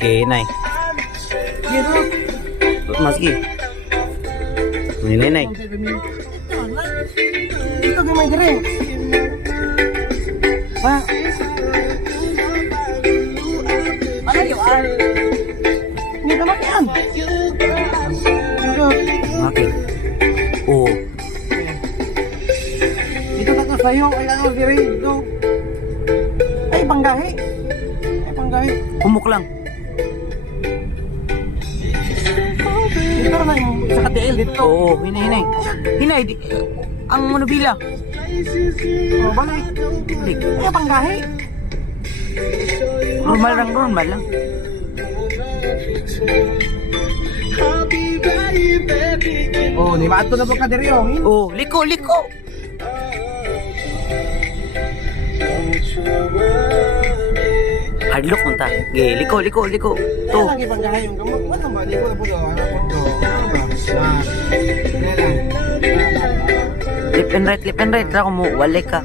Okay, nay. Pero, Mas sige. Nay, nay, nay. Ito kay may dire. Ha? Ano yun? Ah, Hindi ka makian. Okay. Oo. Ito ka sa'yo. Ay, ano, dire. Ito. Ay, panggahi. Ay, panggahi. Humok lang. Ito na yung sa katiil dito. Oo, hinay, hinay. Hinay, di, ang manubila. Oh, balik. Di, Ay, panggahi. normal lang, normal lang. Oh, ni mato na po ka dire. Oh. Oo, liko, liko. Hardlock man ta. Ge, liko, liko, liko. To. lagi panggahi yung gamot. Ano ba? Di ko na po. Ano lang. Left and right, left and right. Ra ko mo, walik ka.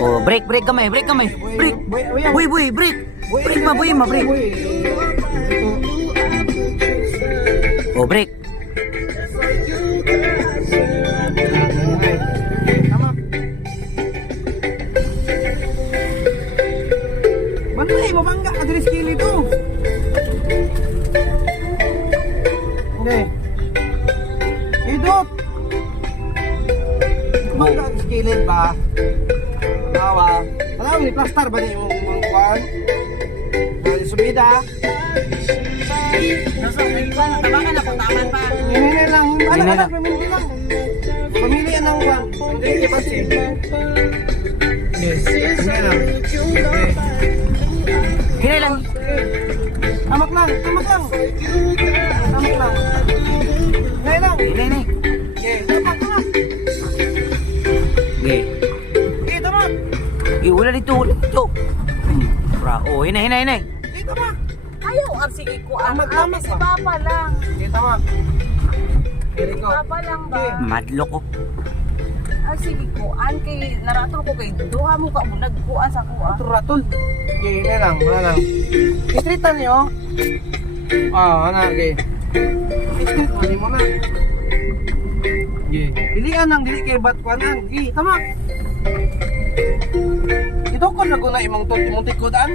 Oh, break, break kamay, break kamay. Break. Boy, boy, break. Break ma, buy ma, break. Oh, break. Manay, mabangga ka diri skill ito. Hindi. Idot. Mabangga ang skill ba? Tawa. Alam ni plaster ba ni yung mga kwan? Dahil subida. Nasa iba, tabangan na taman pa. Hindi lang. Ano ka lang. Pamilya lang. Pamilya ng kwan. Hindi ka pansin. Yes. Hindi lang. Okay, tamak. Eh, wala dito, wala dito. Hmm. Ra, oh, hinay, hinay, hinay. Okay, tamak. Ayaw, ang sige ko. Ang Tamak, ate tamak si ba? Papa lang. Okay, tamak. Very good. Papa lang ba? Madlok ko. Ang sige ko. An kay naratol ko kay duha mo ka mo nagkuan sa kuha. Ratul, ratul. Okay, ngayon lang, wala lang. Istritan niyo. Ah, ano, okay. Istrit mo, mo na. Okay. Pilihan ng dili kay Batwanan. Okay, tamak. Ito ko na guna imong imong tikodan.